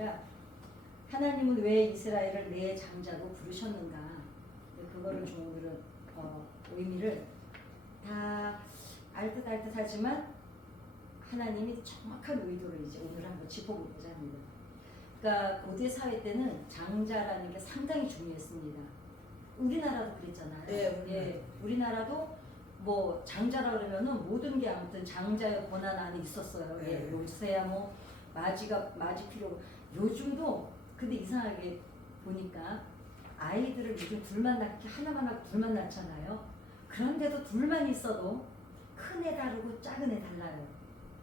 아니라 하나님은 왜 이스라엘을 내 장자로 부르셨는가. 그거를 좀 오늘은 의미를 다 알듯 하지만 하나님이 정확한 의도를 이제 오늘 한번 짚어보고자 합니다. 그러니까 고대 사회 때는 장자라는 게 상당히 중요했습니다. 우리나라도 그랬잖아요. 네, 예, 우리나라도 뭐 장자라 그러면은 모든 게 아무튼 장자의 권한 안에 있었어요. 네. 예, 요새야 뭐 맞이 필요고 요즘도 근데 이상하게 보니까 아이들을 요즘 둘만 낳기 하나만 낳고 둘만 낳잖아요. 그런데도 둘만 있어도 큰 애 다르고 작은 애 달라요.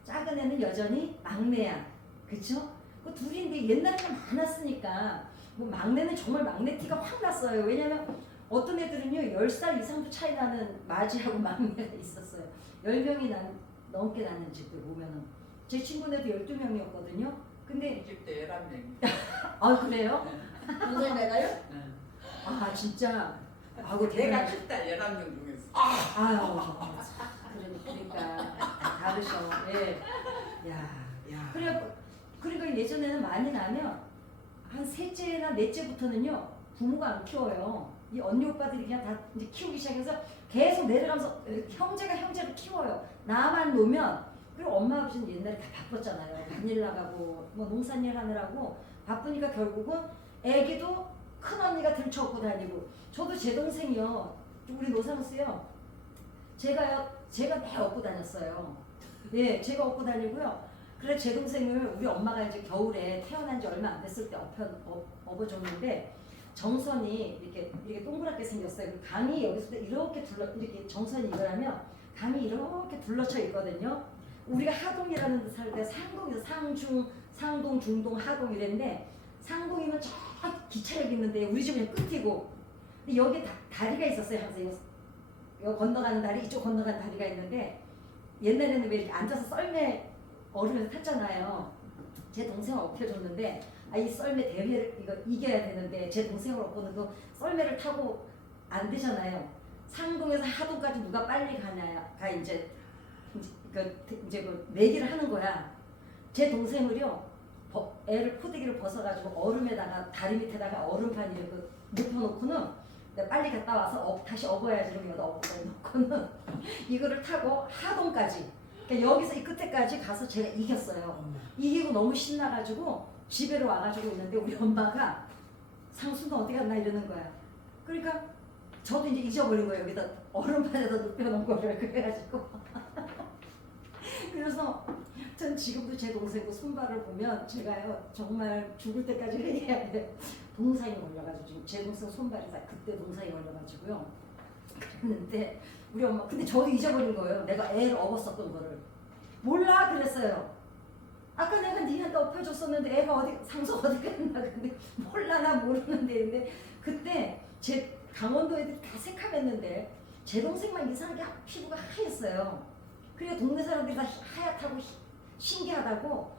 작은 애는 여전히 막내야, 그렇죠? 그 둘인데 옛날에는 많았으니까 뭐 막내는 정말 막내 티가 확 났어요. 왜냐면 어떤 애들은요 10살 이상도 차이 나는 맞이하고 막내가 있었어요. 10명이 넘게 낳는 집들 보면은 제 친구네도 12명이었거든요. 근데 이 집도 11명. 아 그래요? 동생 내가요? 네. 아 진짜 아고 내가 큰딸 11명 중에서. 아유 그러니까 다르셔. 예. 야. 그러니까 예전에는 많이 나면 한 셋째나 넷째부터는요 부모가 안 키워요. 이 언니 오빠들이 그냥 다 이제 키우기 시작해서 계속 내려가면서 형제가 형제를 키워요. 나만 놓으면 그리고 엄마 아버지는 옛날에 다 바빴잖아요. 밭일 나가고 뭐 농사일 하느라고 바쁘니까 결국은 애기도 큰 언니가 들쳐업고 다니고 저도 제 동생이요. 우리 노상수요. 제가 매 업고 다녔어요. 예, 제가 업고 다니고요. 그래 제 동생을 우리 엄마가 이제 겨울에 태어난 지 얼마 안 됐을 때 업어줬는데 정선이 이렇게 동그랗게 생겼어요. 그 강이 여기서 이렇게 이렇게 정선이 이거라면 강이 이렇게 둘러쳐 있거든요. 우리가 하동이라는 데 살 때 상동에서 상동, 중동, 하동 이랬는데 상동이면 저 기차역 있는데 우리 집은 끝이고 근데 여기 다리가 있었어요. 항상 여기 건너가는 다리 이쪽 건너가는 다리가 있는데 옛날에는 왜 이렇게 앉아서 썰매 얼으면서 탔잖아요. 제 동생을 업혀줬는데 이 썰매 대회를 이거 이겨야 되는데 제 동생을 업고는 또 썰매를 타고 안 되잖아요. 상동에서 하동까지 누가 빨리 가냐가 이제 그 내기를 하는 거야. 제 동생을요 애를 포대기를 벗어가지고 얼음에다가 다리 밑에다가 얼음판 이렇게 눕혀놓고는 빨리 갔다 와서 다시 업어야지 이러면 여기다 업어놓고는 이거를 타고 하동까지 그러니까 여기서 이 끝에까지 가서 제가 이겼어요. 이기고 너무 신나가지고 집에로 와가지고 있는데 우리 엄마가 상수는 어디 갔나 이러는 거야. 그러니까 저도 이제 잊어버린 거예요. 여기다 얼음판에다 눕혀놓은 거를 그래가지고 그래서 전 지금도 제 동생 손발을 보면 제가요 정말 죽을 때까지 회개해야 돼. 동상이 걸려가지고 지금 제 동생 손발이 다 그때 동상이 걸려가지고요. 그랬는데 우리 엄마 근데 저도 잊어버린 거예요. 내가 애를 업었었던 거를 몰라 그랬어요. 아까 내가 니한테 업혀줬었는데 애가 어디 상수 어디 갔나 근데 몰라 나 모르는데 근데 그때 제 강원도 애들이 다 새카맸는데 제 동생만 이상하게 피부가 하였어요. 그리고 동네 사람들이 다 하얗다고 신기하다고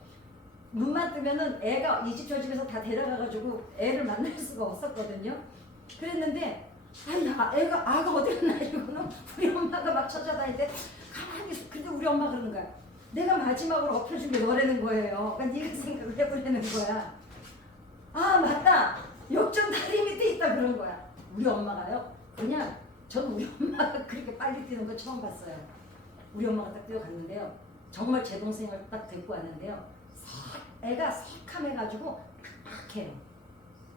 눈만 뜨면은 애가 이 집 저 집에서 다 데려가가지고 애를 만날 수가 없었거든요. 그랬는데 아가 어디 갔나 이러고는 우리 엄마가 막 찾아다니는데 가만히 있어. 근데 우리 엄마가 그러는 거야. 내가 마지막으로 업혀준 게 너라는 거예요. 그러니까 네가 생각을 해보려는 거야. 아 맞다. 역전 다리 밑에 있다 그런 거야. 우리 엄마가요. 그냥 저는 우리 엄마가 그렇게 빨리 뛰는 거 처음 봤어요. 우리 엄마가 딱 뛰어갔는데요. 정말 제 동생을 딱 데리고 왔는데요. 애가 새카매가지고 탁해요.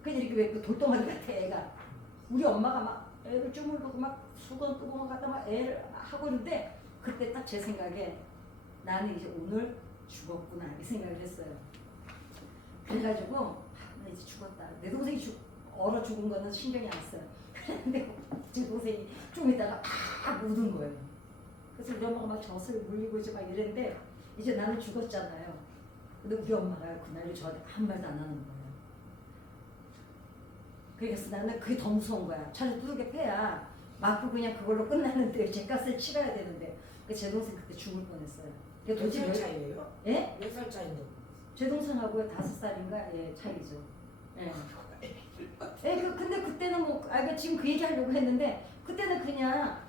그냥 이렇게 왜 그 돌덩어리 같아 애가. 우리 엄마가 막 애를 주물르고 막 수건 뚜껑을 갖다 막 애를 하고 있는데 그때 딱 제 생각에 나는 이제 오늘 죽었구나 이 생각을 했어요. 그래가지고 나 이제 죽었다. 내 동생이 얼어 죽은 거는 신경이 안 써요. 그런데 제 동생이 좀 있다가 묻은 거예요. 그래서 우리 엄마가 막 젖을 물리고 이제 막 이랬는데 이제 나는 죽었잖아요. 근데 우리 엄마가 그날로 저한테 아무 말도 안 하는 거예요. 그래서 나는 그게 더 무서운 거야. 차라리 두들겨 패야 맞고 그냥 그걸로 끝나는데 죗값을 치러야 되는데 제 동생 그때 죽을 뻔했어요. 몇 살 차이예요? 예? 몇 살 차이인데? 제 동생하고 5살인가 예 차이죠. 예. 근데 그때는 뭐 지금 그 얘기 하려고 했는데 그때는 그냥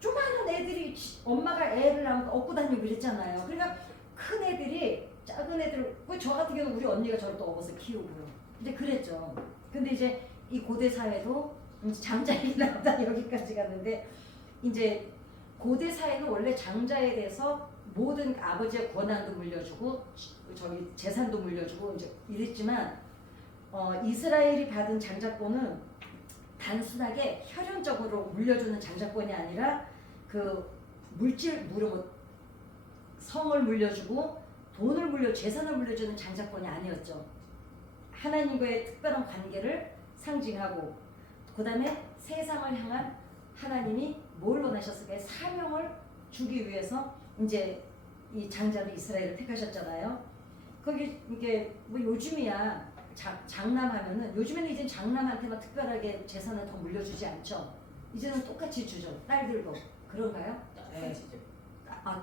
조그마한 애들이 엄마가 애를 낳으면 업고 다니고 그랬잖아요. 그러니까 큰 애들이 작은 애들, 저 같은 경우는 우리 언니가 저를 또 업어서 키우고요. 근데 그랬죠. 근데 이제 이 고대 사회도 장자 얘기 나오다 여기까지 갔는데, 이제 고대 사회는 원래 장자에 대해서 모든 아버지의 권한도 물려주고 저기 재산도 물려주고 이제 이랬지만, 이스라엘이 받은 장자권은 단순하게 혈연적으로 물려주는 장자권이 아니라 그 물질 성을 물려주고 돈을 재산을 물려주는 장자권이 아니었죠. 하나님과의 특별한 관계를 상징하고, 그 다음에 세상을 향한 하나님이 뭘 원하셨을까요? 사명을 주기 위해서 이제 이 장자로 이스라엘을 택하셨잖아요. 거기 이게 뭐 요즘이야 장남하면은, 요즘에는 이제 장남한테만 특별하게 재산을 더 물려주지 않죠. 이제는 똑같이 주죠. 딸들도 그런가요? 네.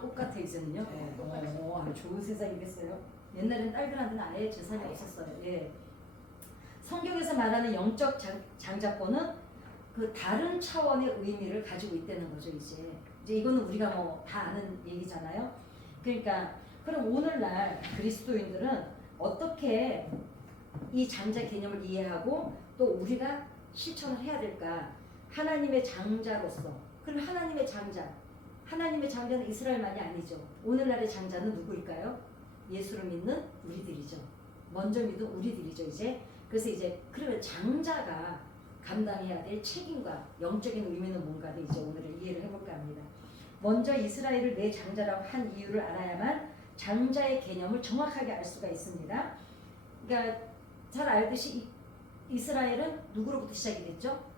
똑같아 이제는요. 네. 좋은 세상이겠어요. 옛날엔 딸들한테는 아예 재산이 없었어요. 예. 성경에서 말하는 영적 장자권은 그 다른 차원의 의미를 가지고 있다는 거죠. 이제 이거는 우리가 뭐 다 아는 얘기잖아요. 그러니까 그럼 오늘날 그리스도인들은 어떻게 이 장자 개념을 이해하고 또 우리가 실천을 해야 될까? 하나님의 장자로서. 그럼 하나님의 장자는 이스라엘만이 아니죠. 오늘날의 장자는 누구일까요? 예수를 믿는 우리들이죠. 먼저 믿은 우리들이죠. 이제 그래서 이제 그러면 장자가 감당해야 될 책임과 영적인 의미는 뭔가를 이제 오늘은 이해를 해볼까 합니다. 먼저 이스라엘을 내 장자라고 한 이유를 알아야만 장자의 개념을 정확하게 알 수가 있습니다. 그러니까 잘 알듯이 이스라엘은 누구로부터 시작이 됐죠?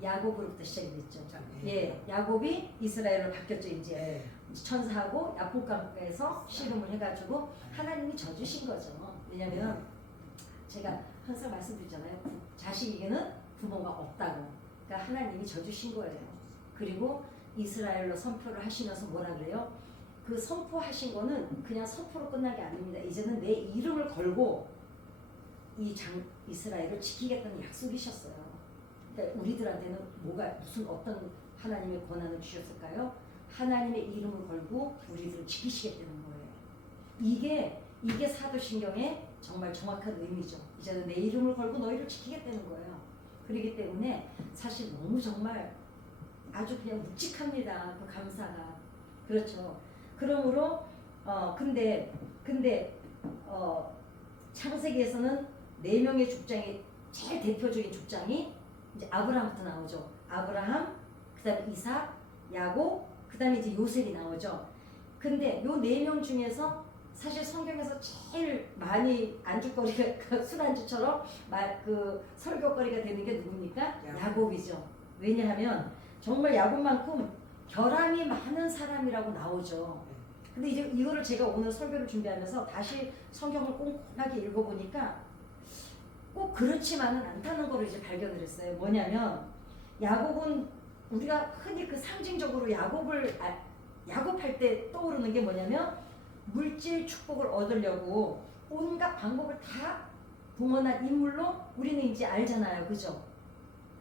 야곱으로부터 시작이 됐죠. 예, 야곱이 이스라엘로 바뀌었죠. 이제 천사하고 야복강가에서 씨름을 해가지고 하나님이 져주신 거죠. 왜냐하면 제가 항상 말씀드리잖아요. 자식에게는 부모가 없다고. 그러니까 하나님이 져주신 거예요. 그리고 이스라엘로 선포를 하시면서 뭐라 그래요? 그 선포하신 거는 그냥 선포로 끝난 게 아닙니다. 이제는 내 이름을 걸고 이스라엘을 지키겠다는 약속이셨어요. 그러니까 우리들한테는 무슨 어떤 하나님의 권한을 주셨을까요? 하나님의 이름을 걸고 우리들을 지키시겠다는 거예요. 이게 사도신경의 정말 정확한 의미죠. 이제는 내 이름을 걸고 너희를 지키겠다는 거예요. 그렇기 때문에 사실 너무 정말 아주 그냥 묵직합니다. 그 감사가. 그렇죠. 그러므로 근데 창세기에서는 4명의 족장이 제일 대표적인 족장이 이제 아브라함부터 나오죠. 아브라함, 그다음에 이삭, 야곱, 그다음에 이제 요셉이 나오죠. 근데 요 4명 중에서 사실 성경에서 제일 많이 안주거리가 술안주처럼 그 설교거리가 되는 게 누굽니까? 야곱이죠. 왜냐하면 정말 야곱만큼 결함이 많은 사람이라고 나오죠. 근데 이제 이거를 제가 오늘 설교를 준비하면서 다시 성경을 꼼꼼하게 읽어보니까 꼭 그렇지만은 않다는 걸 이제 발견을 했어요. 뭐냐면 야곱은 우리가 흔히 그 상징적으로 야곱할 때 떠오르는 게 뭐냐면 물질 축복을 얻으려고 온갖 방법을 다 동원한 인물로 우리는 이제 알잖아요. 그죠?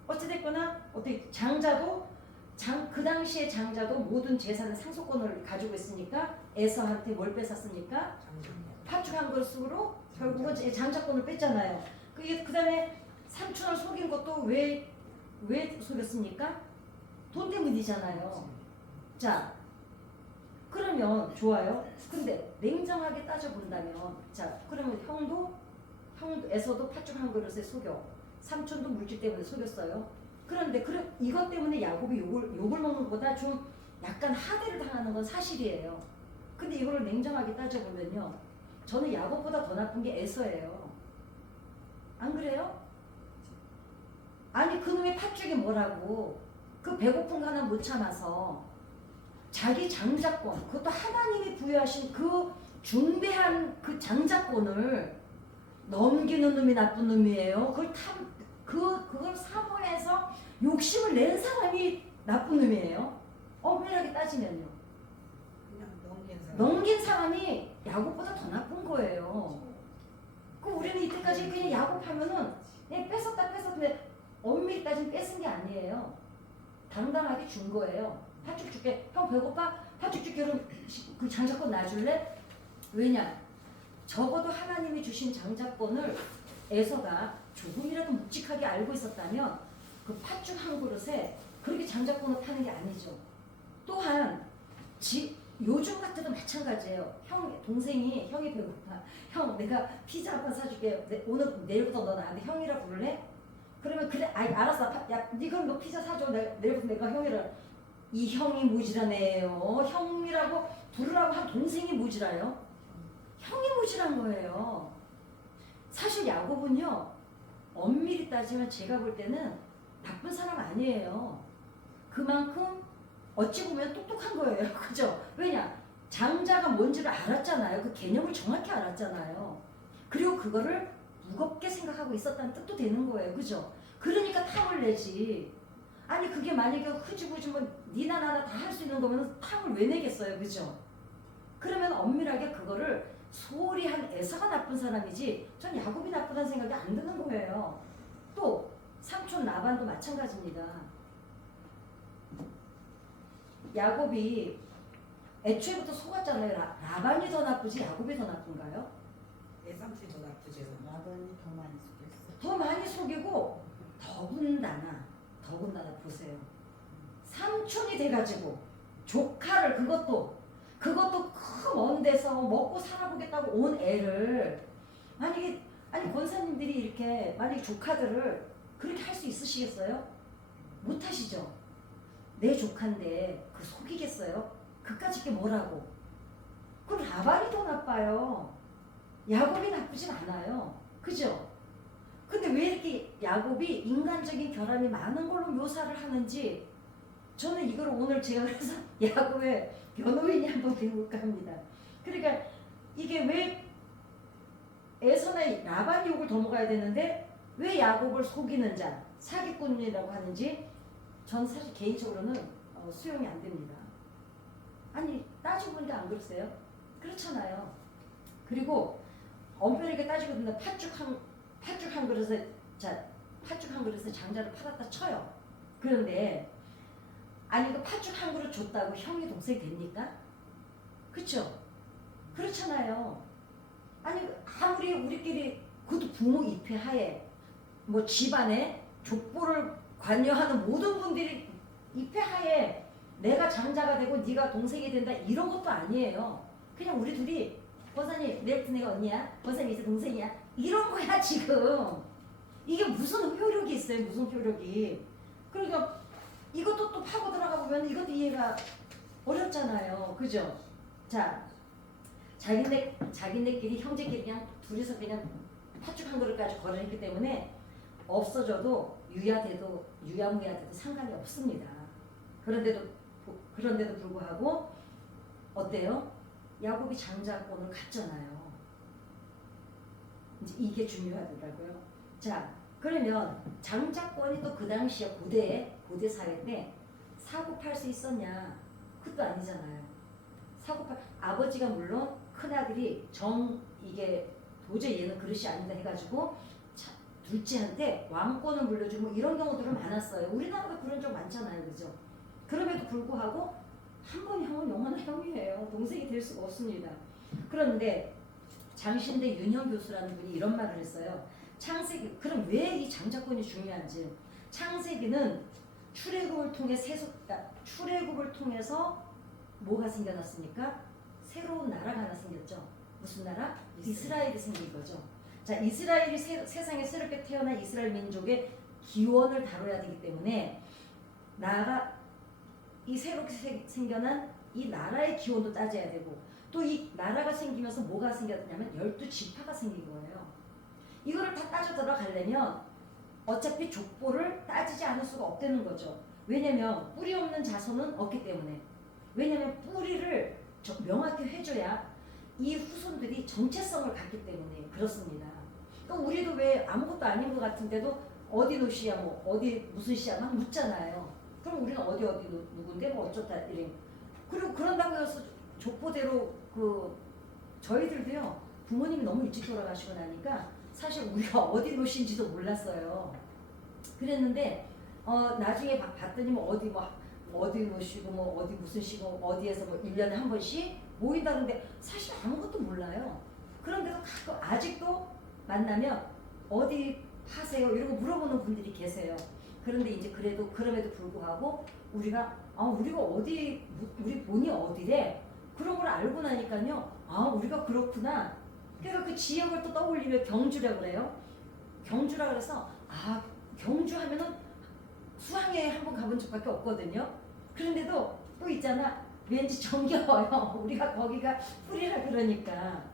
어찌됐거나 어떻게 장자도 그 당시의 장자도 모든 재산의 상속권을 가지고 있으니까 에서한테 뭘 뺏었습니까? 팥죽 한 그릇으로 결국은 장자권을 뺐잖아요. 그 다음에 삼촌을 속인 것도 왜 속였습니까? 돈 때문이잖아요. 자, 그러면 좋아요. 근데 냉정하게 따져본다면, 자, 그러면 형도 에서도 팥죽 한 그릇에 속여. 삼촌도 물질 때문에 속였어요. 그런데 이것 때문에 야곱이 욕을 먹는 것보다 좀 약간 하대를 당하는 건 사실이에요. 근데 이거를 냉정하게 따져보면요, 저는 야곱보다 더 나쁜 게 에서예요. 안 그래요? 아니 그놈의 팥죽이 뭐라고? 그 배고픈 거 하나 못 참아서 자기 장자권, 그것도 하나님이 부여하신 그 중대한 그 장자권을 넘기는 놈이 나쁜 놈이에요. 그걸 사모해서 욕심을 낸 사람이 나쁜 놈이에요. 엄밀하게 따지면요. 넘긴 사람이 야곱보다 더 나쁜 거예요. 그 우리는 이때까지 그냥 야곱하면은 그냥 뺏었는데 엄밀히 따지면 뺏은 게 아니에요. 당당하게 준 거예요. 팥죽 줄게. 형 배고파? 팥죽 줄게. 그럼 그 장자권 놔줄래? 왜냐? 적어도 하나님이 주신 장자권을 에서가 조금이라도 묵직하게 알고 있었다면 그 팥죽 한 그릇에 그렇게 장자권을 파는 게 아니죠. 또한 요즘 같아도 마찬가지예요. 동생이 형이 배고파. 형 내가 피자 한 번 사줄게. 내일부터 너 나한테 형이라 부를래? 그러면 그래 알았어. 야 니 그럼 너 피자 사줘. 내일부터 내가 형이라. 이 형이 모질하네요. 형이라고 부르라고 한 동생이 모질아요. 형이 모질한 거예요. 사실 야곱은요. 엄밀히 따지면 제가 볼 때는 나쁜 사람 아니에요. 그만큼 어찌 보면 똑똑한 거예요. 그죠? 왜냐? 장자가 뭔지를 알았잖아요. 그 개념을 정확히 알았잖아요. 그리고 그거를 무겁게 생각하고 있었다는 뜻도 되는 거예요. 그죠? 그러니까 탐을 내지. 아니 그게 만약에 흐지부지 뭐 니나 나나 다 할 수 있는 거면 탐을 왜 내겠어요. 그죠? 그러면 엄밀하게 그거를 소홀히 한 에서가 나쁜 사람이지 전 야곱이 나쁘다는 생각이 안 드는 거예요. 또 삼촌 라반도 마찬가지입니다. 야곱이 애초에부터 속았잖아요. 라반이 더 나쁘지 야곱이 더 나쁜가요? 내 삼촌이 더 나쁘죠. 라반이 더 많이 속였어. 더 많이 속이고 더군다나 보세요. 삼촌이 돼가지고 조카를 그것도 큰 먼 데서 먹고 살아보겠다고 온 애를 아니 권사님들이 이렇게 만약에 조카들을 그렇게 할 수 있으시겠어요? 못 하시죠? 내 조카인데 그 속이겠어요? 그까짓 게 뭐라고? 그럼 라반이 더 나빠요. 야곱이 나쁘진 않아요. 그죠? 근데 왜 이렇게 야곱이 인간적인 결함이 많은 걸로 묘사를 하는지 저는 이걸 오늘 제가 그래서 야곱의 변호인이 한번 배울까 합니다. 그러니까 이게 왜 에서나 라반이 욕을 더 먹어야 되는데 왜 야곱을 속이는 자, 사기꾼이라고 하는지 전 사실 개인적으로는 수용이 안 됩니다. 아니 따지고 보니까 안 그러세요? 그렇잖아요. 그리고 엄연하게 따지고 보면 팥죽 한 그릇에 장자를 팔았다 쳐요. 그런데 아니 그 팥죽 한 그릇 줬다고 형이 동생이 됩니까? 그렇죠? 그렇잖아요. 아니 아무리 우리끼리 그것도 부모 입회 하에 뭐 집안에 족보를 관여하는 모든 분들이 입회 하에 내가 장자가 되고 네가 동생이 된다 이런 것도 아니에요. 그냥 우리 둘이 권사님 내일부터 내가 언니야, 권사님 이제 동생이야 이런 거야 지금. 이게 무슨 효력이 있어요? 무슨 효력이. 그러니까 이것도 또 파고 들어가 보면 이것도 이해가 어렵잖아요. 그죠? 자, 자기네끼리 형제끼리 그냥 둘이서 그냥 팥죽 한 그릇까지 거래했기 때문에 없어져도 유야무야돼도 상관이 없습니다. 그런데도 불구하고 어때요? 야곱이 장자권을 갖잖아요. 이제 이게 중요하더라고요. 자, 그러면 장자권이 또 그 당시에 고대 사회 때 사고 팔 수 있었냐? 그것도 아니잖아요. 아버지가 물론 큰아들이 이게 도저히 얘는 그릇이 아니다 해가지고 둘째한테 왕권을 물려주고 이런 경우들은 많았어요. 우리나라도 그런 적 많잖아요. 그죠? 그럼에도 불구하고 한 번 형은 영원한 형이에요. 동생이 될 수가 없습니다. 그런데 장신대 윤형 교수라는 분이 이런 말을 했어요. 창세기, 그럼 왜 이 장자권이 중요한지. 창세기는 출애굽을 통해서 뭐가 생겨났습니까? 새로운 나라가 하나 생겼죠. 무슨 나라? 이스라엘이 생긴 거죠. 자, 이스라엘이 세상에 새롭게 태어난 이스라엘 민족의 기원을 다뤄야 되기 때문에 이 새롭게 생겨난 이 나라의 기원도 따져야 되고 또 이 나라가 생기면서 뭐가 생겼냐면 12지파가 생긴 거예요. 이거를 다 따져 들어가려면 어차피 족보를 따지지 않을 수가 없다는 거죠. 왜냐면 뿌리 없는 자손은 없기 때문에. 왜냐면 뿌리를 명확히 해줘야 이 후손들이 정체성을 갖기 때문에 그렇습니다. 그러니까 우리도 왜 아무것도 아닌 것 같은데도 어디 노씨야 뭐 어디 무슨 씨야 막 묻잖아요. 그럼 우리는 어디 누군데 뭐 어쩌다 이래. 그리고 그런다고 해서 족보대로 저희들도요 부모님이 너무 일찍 돌아가시고 나니까 사실 우리가 어디 노씨인지도 몰랐어요. 그랬는데 나중에 봤더니 뭐 어디 노씨고 뭐 어디 무슨 씨고 어디에서 뭐 1년에 한 번씩 모인다는데 사실 아무것도 몰라요. 그런데도 아직도 만나면 어디 파세요? 이러고 물어보는 분들이 계세요. 그런데 이제 그래도 그럼에도 불구하고 우리가 어디 우리 본이 어디래? 그런 걸 알고 나니까요. 우리가 그렇구나. 그래서 그 지역을 또 떠올리면 경주라고 그래요. 경주라 그래서 경주 하면은 수학여행 한번 가본 적밖에 없거든요. 그런데도 또 있잖아. 왠지 정겨워요. 우리가 거기가 풀이라 그러니까.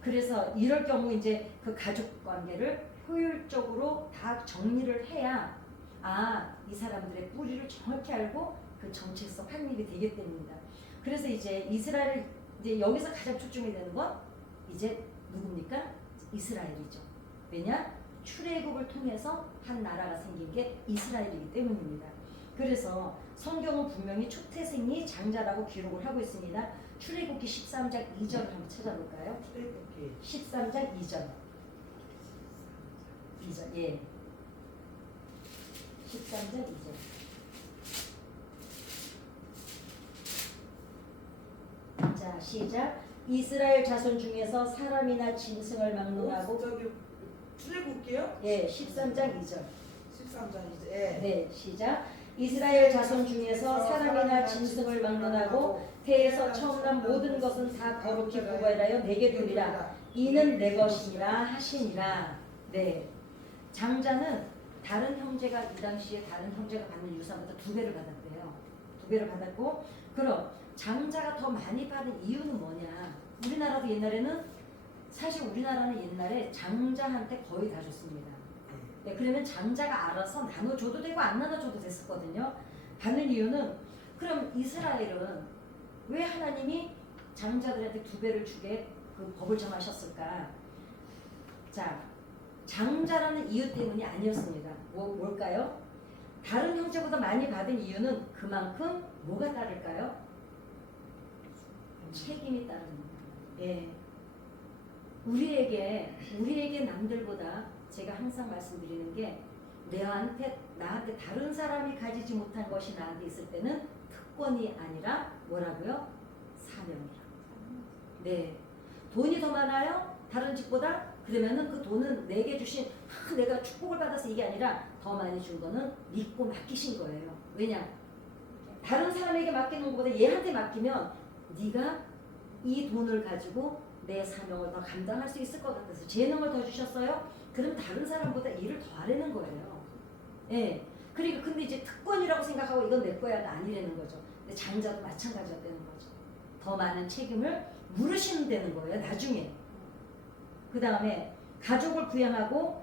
그래서 이럴 경우 이제 그 가족 관계를 효율적으로 다 정리를 해야 이 사람들의 뿌리를 정확히 알고 그 정체성 확립이 되기 때문입니다. 그래서 이제 이스라엘 이제 여기서 가장 초점이 되는 건 이제 누굽니까? 이스라엘이죠. 왜냐? 출애굽을 통해서 한 나라가 생긴 게 이스라엘이기 때문입니다. 그래서 성경은 분명히 초태생이 장자라고 기록을 하고 있습니다. 출애굽기 13장 2절을 한번 찾아볼까요? 출애굽기 13장 2절. 2절. 예. 13장 2절. 자, 시작. 이스라엘 자손 중에서 사람이나 짐승을 막론하고 저기 출애굽기요? 예, 13장 2절. 13장이죠. 예. 네, 시작. 이스라엘 자손 중에서 사람이나 짐승을 막론하고 태에서 처음 난 모든 것은 다 거룩히 구별하여 내게 두리라. 이는 내 것이니라 하시니라. 네. 장자는 다른 형제가 이 당시에 다른 형제가 받는 유산보다 2배를 받았대요. 2배를 받았고, 그럼 장자가 더 많이 받은 이유는 뭐냐? 우리나라도 옛날에는 사실 우리나라는 옛날에 장자한테 거의 다 줬습니다. 네, 그러면 장자가 알아서 나눠줘도 되고 안 나눠줘도 됐었거든요. 받는 이유는 그럼 이스라엘은 왜 하나님이 장자들한테 2배를 주게 그 법을 정하셨을까? 자, 장자라는 이유 때문이 아니었습니다. 뭘까요? 다른 형제보다 많이 받은 이유는 그만큼 뭐가 따를까요? 책임이 따릅니다. 예. 우리에게 남들보다 제가 항상 말씀드리는 게 나한테 다른 사람이 가지지 못한 것이 나한테 있을 때는 특권이 아니라 뭐라고요? 사명이라. 네. 돈이 더 많아요? 다른 집보다? 그러면은 그 돈은 내게 주신 내가 축복을 받아서 이게 아니라 더 많이 준 거는 믿고 맡기신 거예요. 왜냐? 다른 사람에게 맡기는 것보다 얘한테 맡기면 네가 이 돈을 가지고 내 사명을 더 감당할 수 있을 것 같아서 재능을 더 주셨어요? 그럼 다른 사람보다 일을 더 하려는 거예요. 예. 그러니까 근데 이제 특권이라고 생각하고 이건 내 거야가 아니라는 거죠. 근데 장자도 마찬가지였다는 거죠. 더 많은 책임을 물으시면 되는 거예요. 나중에. 그 다음에 가족을 부양하고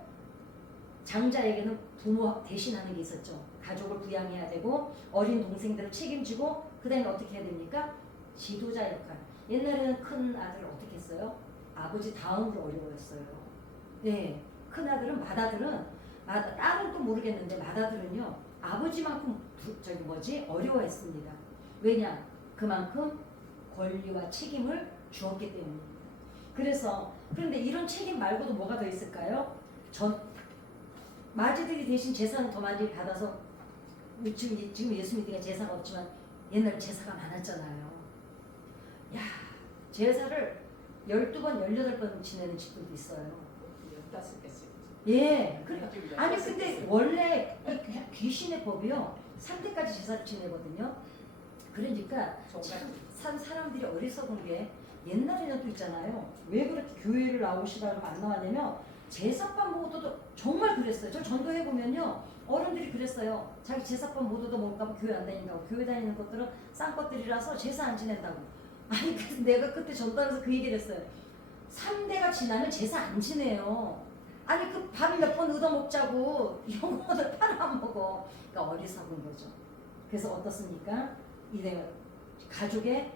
장자에게는 부모 대신하는 게 있었죠. 가족을 부양해야 되고 어린 동생들을 책임지고 그 다음에 어떻게 해야 됩니까? 지도자 역할. 옛날에는 큰 아들을 어떻게 했어요? 아버지 다음으로 어려워했어요. 네, 큰 아들은 딸은 또 모르겠는데 맏아들은요 아버지만큼 어려워했습니다. 왜냐? 그만큼 권리와 책임을 주었기 때문입니다. 그런데 이런 책임 말고도 뭐가 더 있을까요? 마지들이 대신 재산을 더 많이 받아서 지금 예수 믿으니까 제사가 없지만 옛날 제사가 많았잖아요. 야, 제사를 12번, 18번 지내는 집들도 있어요. 15개씩. 예. 아니 근데 원래 귀신의 법이요 3대까지 제사를 지내거든요. 그러니까 참 사람들이 어리석은 게 옛날에는 또 있잖아요. 왜 그렇게 교회를 나오시라고 안 나왔냐면 제사밥 못 얻어도 정말 그랬어요. 저 전도해보면요 어른들이 그랬어요. 자기 제사밥 못 얻어 먹을까 봐 교회 안 다닌다고. 교회 다니는 것들은 싼 것들이라서 제사 안 지낸다고. 아니 그래서 내가 그때 전도하면서 그 얘기를 했어요. 3대가 지나면 제사 안 지내요. 아니 그 밥 몇 번 얻어 먹자고 이런 거들 팔아 안 먹어. 그러니까 어리석은 거죠. 그래서 어떻습니까? 이래 가족의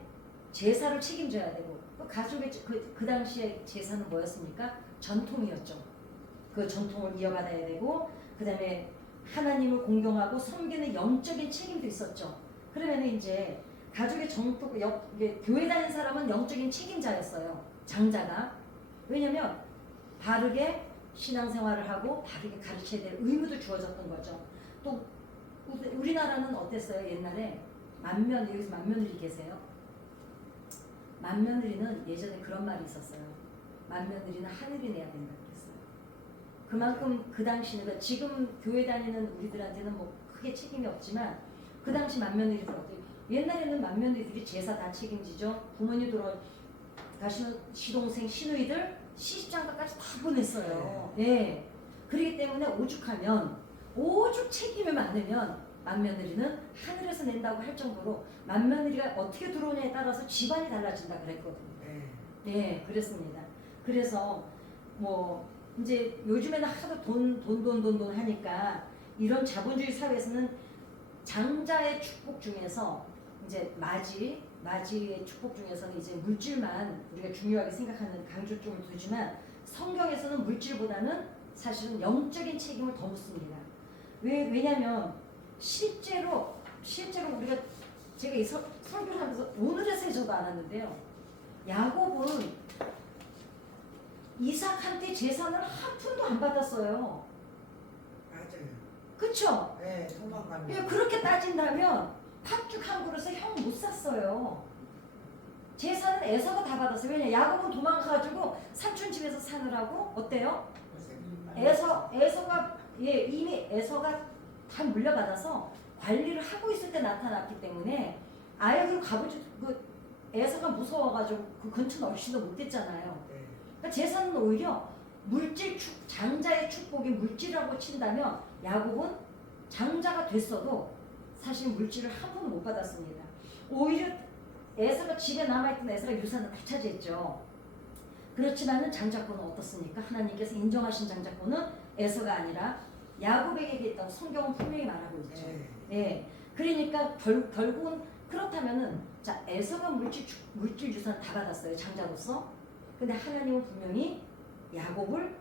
제사를 책임져야 되고 또 가족의 그 당시에 제사는 뭐였습니까? 전통이었죠. 그 전통을 이어받아야 되고 그 다음에 하나님을 공경하고 섬기는 영적인 책임도 있었죠. 그러면 이제 가족의 정통, 교회 다니는 사람은 영적인 책임자였어요. 장자가. 왜냐면 바르게 신앙생활을 하고 바르게 가르쳐야 될 의무도 주어졌던 거죠. 또 우리나라는 어땠어요? 옛날에 여기서 만며느리 계세요? 맏며느리는 예전에 그런 말이 있었어요. 맏며느리는 하늘이 내야 된다 그랬어요. 그만큼 그 당시는 그러니까 지금 교회 다니는 우리들한테는 뭐 크게 책임이 없지만 그 당시 맏며느리들 어떻게 옛날에는 맏며느리들이 제사 다 책임지죠. 부모님 돌아가시는 시동생 시누이들 시집장가까지 다 보냈어요. 예. 그렇기 때문에 오죽 책임이 많으면 맏며느리는 하늘에서 낸다고 할 정도로 맏며느리가 어떻게 들어오냐에 따라서 집안이 달라진다 그랬거든요. 네, 그랬습니다. 그래서 뭐 이제 요즘에는 하도 돈 하니까 이런 자본주의 사회에서는 장자의 축복 중에서 이제 맞이의 축복 중에서는 이제 물질만 우리가 중요하게 생각하는 강조점을 두지만 성경에서는 물질보다는 사실은 영적인 책임을 더 묻습니다. 왜냐하면 실제로 우리가 제가 이 설교를 하면서 오늘에서 저도 알았는데요. 야곱은 이삭한테 재산을 한 푼도 안 받았어요. 맞아요. 그쵸? 네, 도망갑니다. 예, 그렇게 따진다면 팥죽 한 그릇에 형 못 샀어요. 재산은 에서가 다 받았어요. 왜냐 야곱은 도망가가지고 삼촌 집에서 사느라고 어때요? 에서가 이미 에서가 다 물려받아서 관리를 하고 있을 때 나타났기 때문에 아예 그 에서가 무서워가지고 그 근처 얼씬도 못했잖아요. 네. 그러니까 재산은 오히려 장자의 축복이 물질이라고 친다면 야곱은 장자가 됐어도 사실 물질을 한 푼도 못 받았습니다. 오히려 에서가 집에 남아있던 에서가 유산을 다 차지했죠. 그렇지만은 장자권은 어떻습니까? 하나님께서 인정하신 장자권은 에서가 아니라 야곱에게 있다고 성경은 분명히 말하고 있죠. 예. 그러니까 결국은 그렇다면은 자 에서가 물질 유산 다 받았어요 장자로서. 근데 하나님은 분명히 야곱을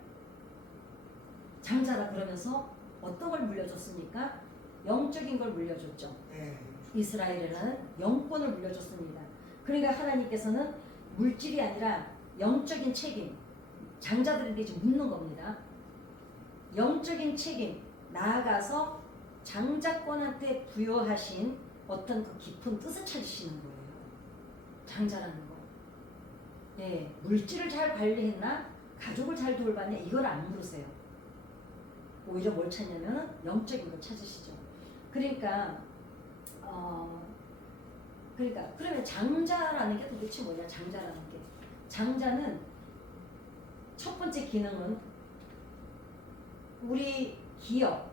장자라 그러면서 어떤 걸 물려줬습니까? 영적인 걸 물려줬죠. 이스라엘에는 영권을 물려줬습니다. 그러니까 하나님께서는 물질이 아니라 영적인 책임, 장자들에게 이제 묻는 겁니다. 영적인 책임, 나아가서 장자권한테 부여하신 어떤 그 깊은 뜻을 찾으시는 거예요. 장자라는 거. 예, 물질을 잘 관리했나? 가족을 잘 돌봤냐? 이걸 안 물으세요. 오히려 뭘 찾냐면 영적인 걸 찾으시죠. 그러니까 그러면 장자라는 게 도대체 뭐냐? 장자라는 게 장자는 첫 번째 기능은 우리 기억,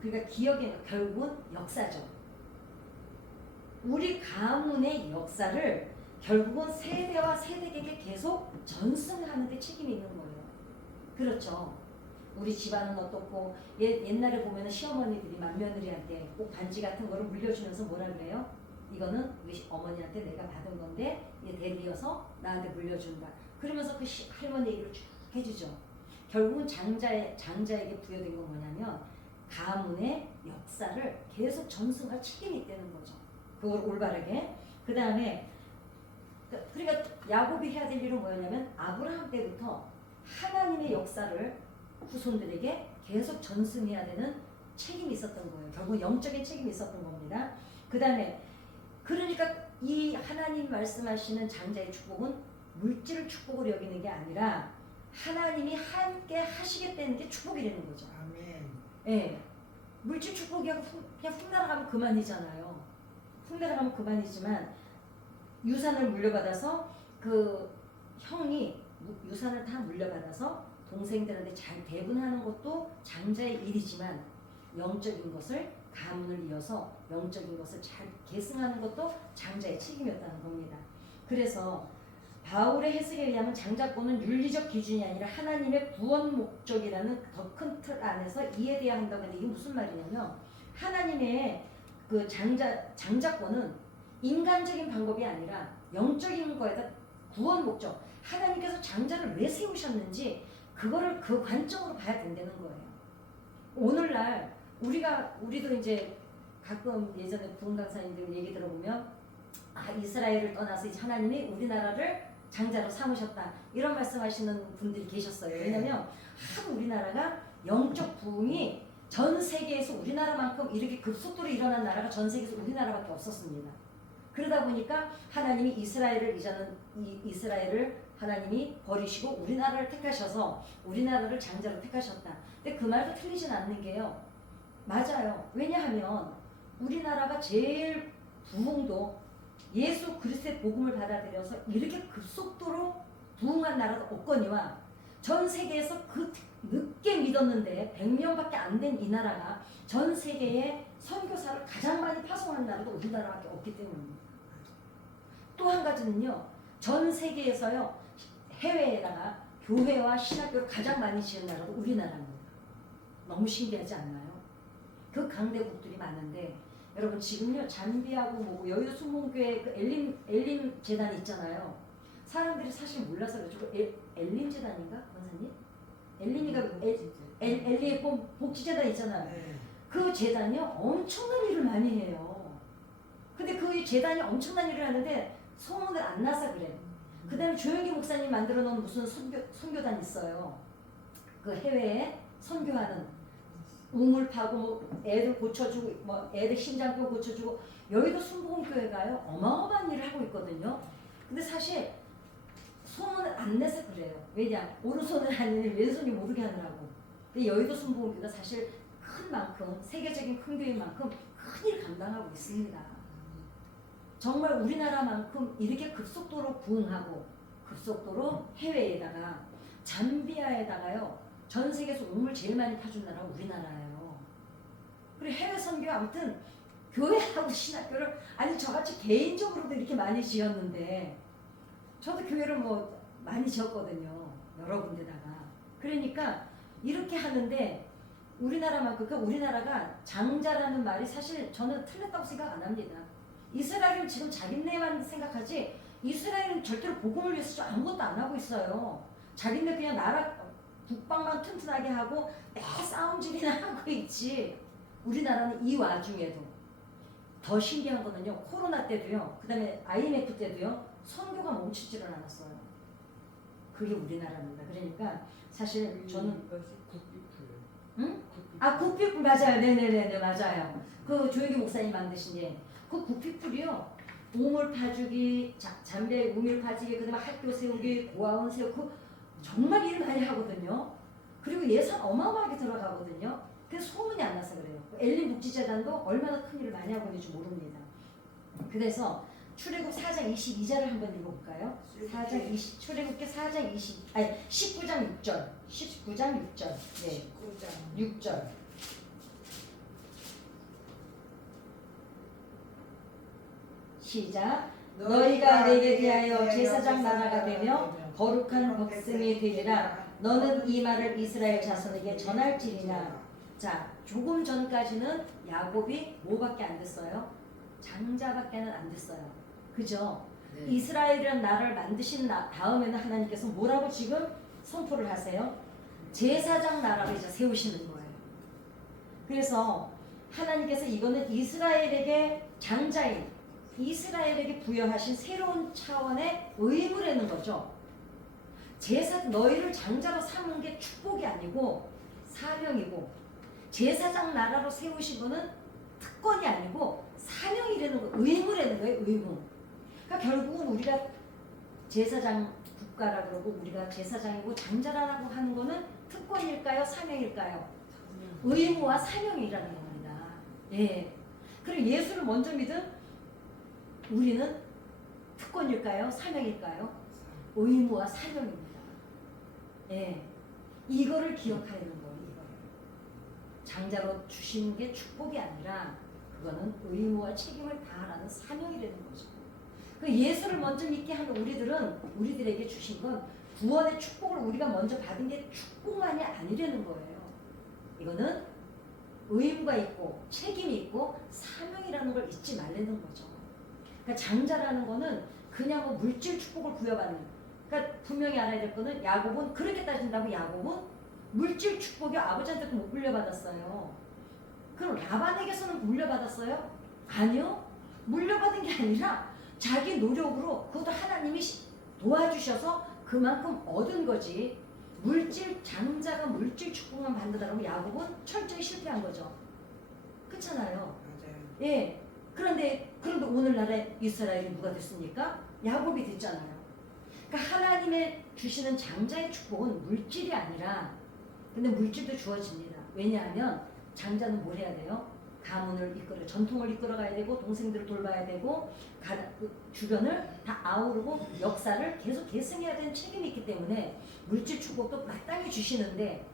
그러니까 기억이 결국은 역사죠. 우리 가문의 역사를 결국은 세대와 세대에게 계속 전승하는 데 책임이 있는 거예요. 그렇죠. 우리 집안은 어떻고 옛날에 보면은 시어머니들이 맏며느리한테 꼭 반지 같은 거를 물려주면서 뭐라 그래요? 이거는 우리 어머니한테 내가 받은 건데 얘 대리여서 나한테 물려준다. 그러면서 그 할머니 얘기를 쭉 해주죠. 결국은 장자에게 부여된 건 뭐냐면 가문의 역사를 계속 전승할 책임이 있다는 거죠. 그걸 올바르게. 그 다음에 그러니까 야곱이 해야 될 일은 뭐였냐면 아브라함 때부터 하나님의 역사를 후손들에게 계속 전승해야 되는 책임이 있었던 거예요. 결국 영적인 책임이 있었던 겁니다. 그 다음에 그러니까 이 하나님 말씀하시는 장자의 축복은 물질을 축복으로 여기는 게 아니라 하나님이 함께 하시겠다는 게 축복이라는 거죠. 아멘. 예, 물질 축복이 그냥 훅 날아가면 그만이잖아요. 훅 날아가면 그만이지만 유산을 물려받아서 그 형이 유산을 다 물려받아서 동생들한테 잘 배분하는 것도 장자의 일이지만 영적인 것을 가문을 이어서 영적인 것을 잘 계승하는 것도 장자의 책임이었다는 겁니다. 그래서 바울의 해석에 의하면 장자권은 윤리적 기준이 아니라 하나님의 구원 목적이라는 더 큰 틀 안에서 이해돼야 한다고 하는데 이게 무슨 말이냐면 하나님의 그 장자권은 인간적인 방법이 아니라 영적인 거에다 구원 목적, 하나님께서 장자를 왜 세우셨는지 그거를 그 관점으로 봐야 된다는 거예요. 오늘날 우리도 이제 가끔 예전에 부흥 강사님들 얘기 들어보면 이스라엘을 떠나서 이제 하나님이 우리나라를 장자로 삼으셨다 이런 말씀하시는 분들이 계셨어요. 왜냐면 하도 우리나라가 영적 부흥이 전 세계에서 우리나라만큼 이렇게 급속도로 일어난 나라가 전 세계에서 우리나라밖에 없었습니다. 그러다 보니까 하나님이 이스라엘을 이제는 이스라엘을 하나님이 버리시고 우리나라를 택하셔서 우리나라를 장자로 택하셨다. 근데 그 말도 틀리진 않는 게요. 맞아요. 왜냐하면 우리나라가 제일 부흥도 예수 그리스도의 복음을 받아들여서 이렇게 급속도로 부흥한 나라도 없거니와 전 세계에서 그 늦게 믿었는데 100년밖에 안 된 이 나라가 전 세계에 선교사를 가장 많이 파송한 나라도 우리나라밖에 없기 때문입니다. 또 한 가지는요. 전 세계에서요. 해외에다가 교회와 신학교를 가장 많이 지은 나라도 우리나라입니다. 너무 신기하지 않나요? 그 강대국들이 많은데 여러분 지금요 잠비하고 뭐 여의도 순복음교회 그 엘림 재단이 있잖아요. 사람들이 사실 몰라서 그렇죠. 엘림 재단인가 권사님? 엘림이가 엘리의 복지재단 있잖아요. 네. 그 재단이요 엄청난 일을 많이 해요. 근데 그 재단이 엄청난 일을 하는데 소문을 안 나서 그래. 그 다음에 조영기 목사님 만들어 놓은 무슨 선교단 있어요. 그 해외에 선교하는 우물 파고 뭐 애들 고쳐주고 뭐 애들 심장병 고쳐주고 여의도 순복음교회가요 어마어마한 일을 하고 있거든요. 근데 사실 소문을 안 내서 그래요. 왜냐 오른손을 하는 왼손이 모르게 하느라고. 근데 여의도 순복음교회가 사실 큰 만큼 세계적인 큰 교회인 만큼 큰 일 감당하고 있습니다. 정말 우리나라만큼 이렇게 급속도로 부흥하고 급속도로 해외에다가 잠비아에다가요 전 세계에서 우물 제일 많이 파준 나라가 우리나라예요. 그리고 해외 선교 아무튼 교회하고 신학교를 아니 저같이 개인적으로도 이렇게 많이 지었는데 저도 교회를 뭐 많이 지었거든요. 여러 군데다가. 그러니까 이렇게 하는데 우리나라만큼 그러니까 우리나라가 장자라는 말이 사실 저는 틀렸다고 생각 안 합니다. 이스라엘은 지금 자기네만 생각하지 이스라엘은 절대로 복음을 위해서 아무것도 안 하고 있어요. 자기네 그냥 나라 국방만 튼튼하게 하고 매 싸움질이나 하고 있지. 우리나라는 이 와중에도 더 신기한 거는요. 코로나 때도요. 그 다음에 IMF 때도요. 선교가 멈추지를 않았어요. 그게 우리나라입니다. 그러니까 사실 저는 이것이 국비풀. 응? 아 국비풀 맞아요. 네네네 맞아요. 그 조영기 목사님 만드신 예. 그 국비풀이요. 우물 파주기, 잠배 우물 파주기, 그다음에 학교 세우기, 고아원 세우기 그 정말 일 많이 하거든요. 그리고 예산 어마어마하게 들어가거든요. 그래서 소문이 안 나서 그래요. 엘린 복지재단도 얼마나 큰 일을 많이 하고 있는지 모릅니다. 그래서 출애굽 4장 22절을 한번 읽어볼까요? 4장 20, 출애굽기 4장 20, 아니 19장 6절, 19장 6절, 네, 19장 6절. 시작. 너희가 내게 대하여 제사장 나라가 되며 거룩한 백성이 되리라. 너는 이 말을 이스라엘 자손에게 전할지니라. 자, 조금 전까지는 야곱이 뭐밖에 안 됐어요? 장자밖에는 안 됐어요. 그죠? 네. 이스라엘이라는 나라를 만드신 다음에는 하나님께서 뭐라고 지금 선포를 하세요? 제사장 나라를 이제 세우시는 거예요. 그래서 하나님께서 이거는 이스라엘에게 장자인 이스라엘에게 부여하신 새로운 차원의 의무라는 거죠. 너희를 장자로 삼은 게 축복이 아니고 사명이고 제사장 나라로 세우신 거는 특권이 아니고 사명이라는 거, 의무라는 거예요. 의무. 그러니까 결국은 우리가 제사장 국가라 그러고 우리가 제사장이고 장자라고 하는 거는 특권일까요? 사명일까요? 의무와 사명이라는 겁니다. 예. 그리고 예수를 먼저 믿은 우리는 특권일까요? 사명일까요? 의무와 사명입니다. 예. 이거를 기억하는 거예요. 이거를. 장자로 주시는 게 축복이 아니라 그거는 의무와 책임을 다하라는 사명이라는 거죠. 그 예수를 먼저 믿게 하는 우리들에게 주신 건 구원의 축복을 우리가 먼저 받은 게 축복만이 아니라는 거예요. 이거는 의무가 있고 책임이 있고 사명이라는 걸 잊지 말라는 거죠. 그러니까 장자라는 거는 그냥 뭐 물질 축복을 부여받는. 그러니까 분명히 알아야 될 거는 야곱은 그렇게 따진다고 야곱은 물질 축복이 아버지한테도 못 물려받았어요. 그럼 라반에게서는 물려받았어요? 아니요. 물려받은 게 아니라 자기 노력으로 그것도 하나님이 도와주셔서 그만큼 얻은 거지. 장자가 물질 축복만 받는다고 야곱은 철저히 실패한 거죠. 그렇잖아요. 맞아요. 예. 그런데 오늘날의 이스라엘이 누가 됐습니까? 야곱이 됐잖아요. 그러니까 하나님의 주시는 장자의 축복은 물질이 아니라, 근데 물질도 주어집니다. 왜냐하면 장자는 뭘 해야 돼요? 가문을 전통을 이끌어 가야 되고, 동생들을 돌봐야 되고, 주변을 다 아우르고 역사를 계속 계승해야 되는 책임이 있기 때문에 물질 축복도 마땅히 주시는데,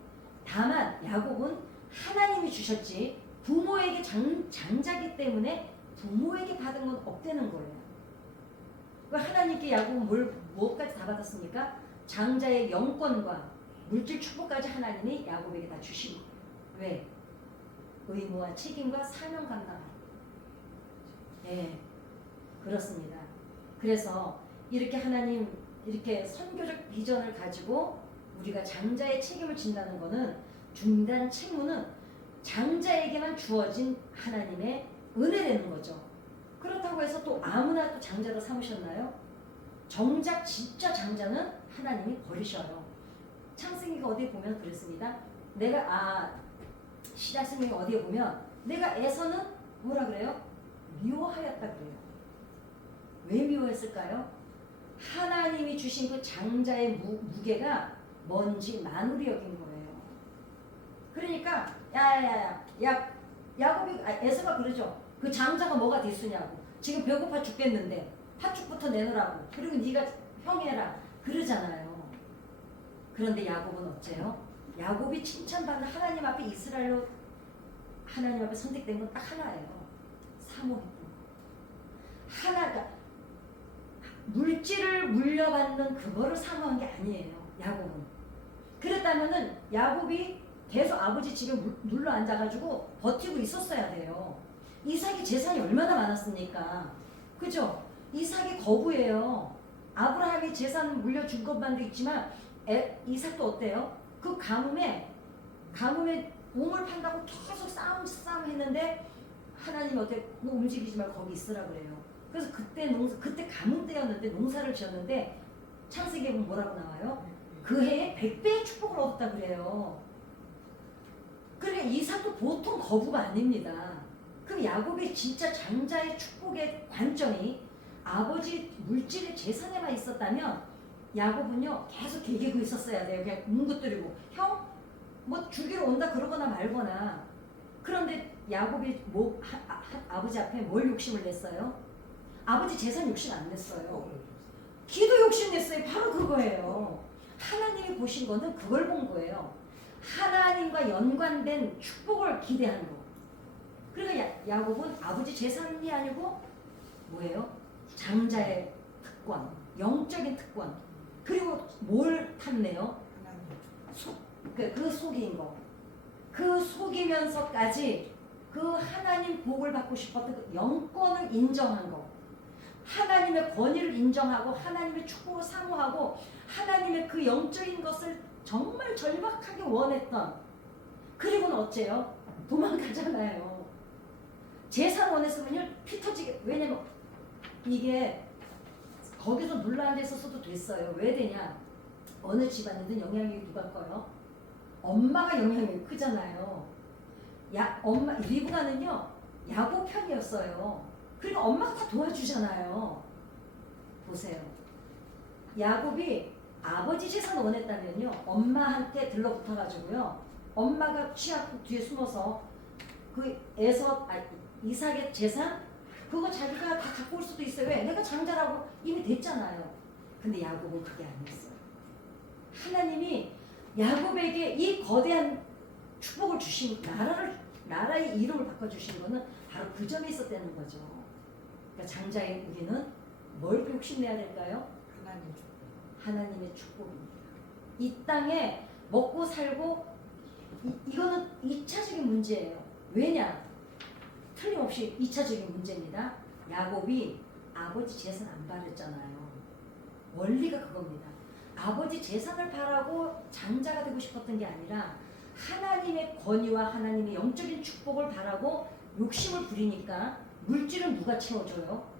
다만 야곱은 하나님이 주셨지 부모에게 장자기 때문에 부모에게 받은 건 없다는 거예요. 그러니까 하나님께 야곱은 뭐까지 다 받았습니까? 장자의 영권과 물질 축복까지 하나님이 야곱에게 다 주신 거예요. 왜? 의무와 책임과 사명 감당하는. 예, 그렇습니다. 그래서 이렇게 하나님 이렇게 선교적 비전을 가지고 우리가 장자의 책임을 진다는 것은, 중단 책무는 장자에게만 주어진 하나님의 은혜라는 거죠. 그렇다고 해서 또 아무나 또 장자로 삼으셨나요? 정작 진짜 장자는 하나님이 버리셔요. 창세기가 어디에 보면 그랬습니다. 신약성경에 어디에 보면 내가 에서는 뭐라 그래요? 미워하였다 그래요. 왜 미워했을까요? 하나님이 주신 그 장자의 무게가 먼지 마누리 여긴 거예요. 그러니까 야곱이 에서가 그러죠. 그 장자가 뭐가 됐으냐고. 지금 배고파 죽겠는데 팥죽부터 내놓으라고. 그리고 네가 형해라 그러잖아요. 그런데 야곱은 어째요? 야곱이 칭찬받는 하나님 앞에 이스라엘로 하나님 앞에 선택된 건 딱 하나예요. 사모했던 거. 하나가 물질을 물려받는 그거를 사모한 게 아니에요. 야곱은. 그랬다면은 야곱이 계속 아버지 집에 눌러 앉아가지고 버티고 있었어야 돼요. 이삭이 재산이 얼마나 많았습니까? 그죠? 이삭이 거부예요. 아브라함이 재산 물려준 것만도 있지만 이삭도 어때요? 그 가뭄에 우물 판다고 계속 싸움 했는데 하나님이 어때? 뭐 움직이지 말고 거기 있으라 그래요. 그래서 그때 가뭄 때였는데 농사를 지었는데 창세기에 보면 뭐라고 나와요? 그 해에 100배의 축복을 얻었다 그래요. 그러니까 이삭도 보통 거부가 아닙니다. 그럼 야곱의 진짜 장자의 축복의 관점이 아버지 물질의 재산에만 있었다면 야곱은요 계속 개기고 있었어야 돼요. 그냥 뭉긋거리고 형 뭐 주기로 온다 그러거나 말거나. 그런데 야곱이 아버지 앞에 뭘 욕심을 냈어요? 아버지 재산 욕심 안 냈어요. 기도 욕심 냈어요. 바로 그거예요. 하나님이 보신 거는 그걸 본 거예요. 하나님과 연관된 축복을 기대한 거. 그러니까 야곱은 아버지 재산이 아니고 뭐예요? 장자의 특권, 영적인 특권. 그리고 뭘 탐내요? 그 속인 거. 그 속이면서까지 그 하나님 복을 받고 싶었던 그 영권을 인정한 거. 하나님의 권위를 인정하고 하나님의 축복을 사모하고 하나님의 그 영적인 것을 정말 절박하게 원했던. 그리고는 어째요? 도망가잖아요. 재산 원했으면요 피 터지게. 왜냐면 이게 거기서 눌러앉아 있었어도 됐어요. 왜 되냐? 어느 집안이든 영향력이 누가 커요? 엄마가 영향력이 크잖아요. 엄마 리브가는요 야곱 편이었어요. 그리고 엄마가 다 도와주잖아요. 보세요. 야곱이 아버지 재산 원했다면요 엄마한테 들러붙어가지고요 엄마가 취하고 뒤에 숨어서 그 이삭의 재산 그거 자기가 다 갖고 올 수도 있어요. 왜? 내가 장자라고 이미 됐잖아요. 근데 야곱은 그게 아니었어요. 하나님이 야곱에게 이 거대한 축복을 주신 나라의 이름을 바꿔주신 거는 바로 그 점에 있었다는 거죠. 그러니까 장자인 우리는 뭘 욕심내야 될까요? 하나님의 축복입니다. 이 땅에 먹고 살고 이거는 2차적인 문제예요. 왜냐? 틀림없이 2차적인 문제입니다. 야곱이 아버지 재산 안 바랬잖아요. 원리가 그겁니다. 아버지 재산을 바라고 장자가 되고 싶었던 게 아니라 하나님의 권위와 하나님의 영적인 축복을 바라고 욕심을 부리니까 물질은 누가 채워줘요?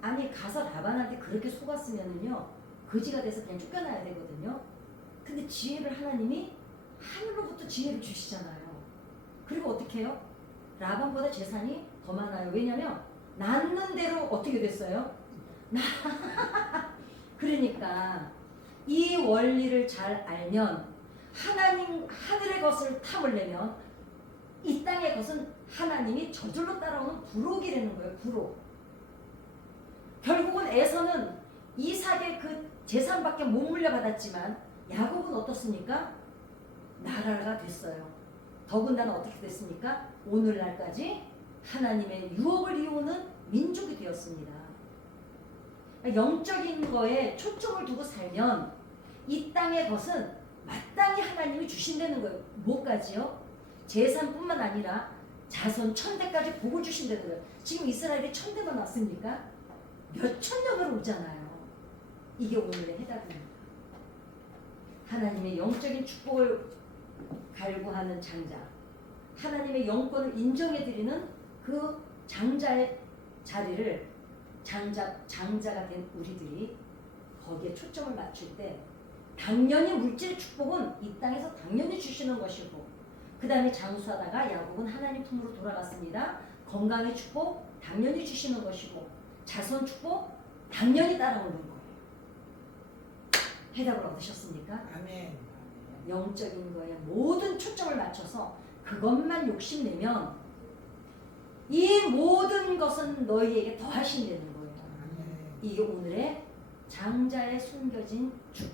아니 가서 라반한테 그렇게 속았으면은요 거지가 돼서 그냥 쫓겨나야 되거든요. 근데 지혜를 하나님이 하늘로부터 지혜를 주시잖아요. 그리고 어떻게 해요? 라반보다 재산이 더 많아요. 왜냐면 낳는 대로 어떻게 됐어요? 그러니까 이 원리를 잘 알면 하늘의 것을 탐을 내면 이 땅의 것은 하나님이 저절로 따라오는 부록이라는 거예요. 부록. 결국은 에서는 이삭의 그 재산밖에 못 물려받았지만 야곱은 어떻습니까? 나라가 됐어요. 더군다나 어떻게 됐습니까? 오늘날까지 하나님의 유업을 이루는 민족이 되었습니다. 영적인 거에 초점을 두고 살면 이 땅의 것은 마땅히 하나님이 주신다는 거예요. 뭐까지요? 재산뿐만 아니라 자손 1000대까지 복을 주신다는 거예요. 지금 이스라엘이 1000대만 왔습니까? 몇천 년을 오잖아요. 이게 오늘의 해답입니다. 하나님의 영적인 축복을 갈구하는 장자, 하나님의 영권을 인정해드리는 그 장자의 자리를 장자가 된 우리들이 거기에 초점을 맞출 때 당연히 물질의 축복은 이 땅에서 당연히 주시는 것이고 그 다음에 장수하다가 야곱은 하나님 품으로 돌아갔습니다. 건강의 축복 당연히 주시는 것이고 자손 축복 당연히 따라오는 거예요. 해답을 얻으셨습니까? 아멘. 영적인 거에 모든 초점을 맞춰서 그것만 욕심내면 이 모든 것은 너희에게 더하신다는 거예요. 아멘. 이게 오늘의 장자에 숨겨진 축복.